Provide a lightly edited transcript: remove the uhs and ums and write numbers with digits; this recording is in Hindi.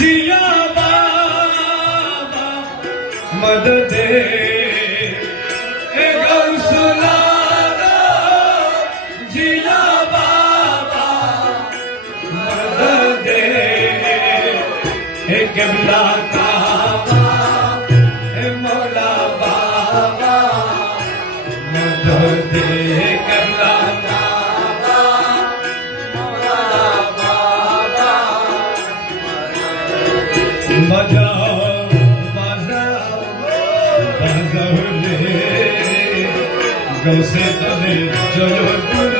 जिया बाबा मदद दे गौसुलारा जिया बाबा मदद दे किबला काबा मौला बाबा मदद दे किबला काबा मौला बाबा बजाओ बजाओ बजाओ ले गौसे तले चलो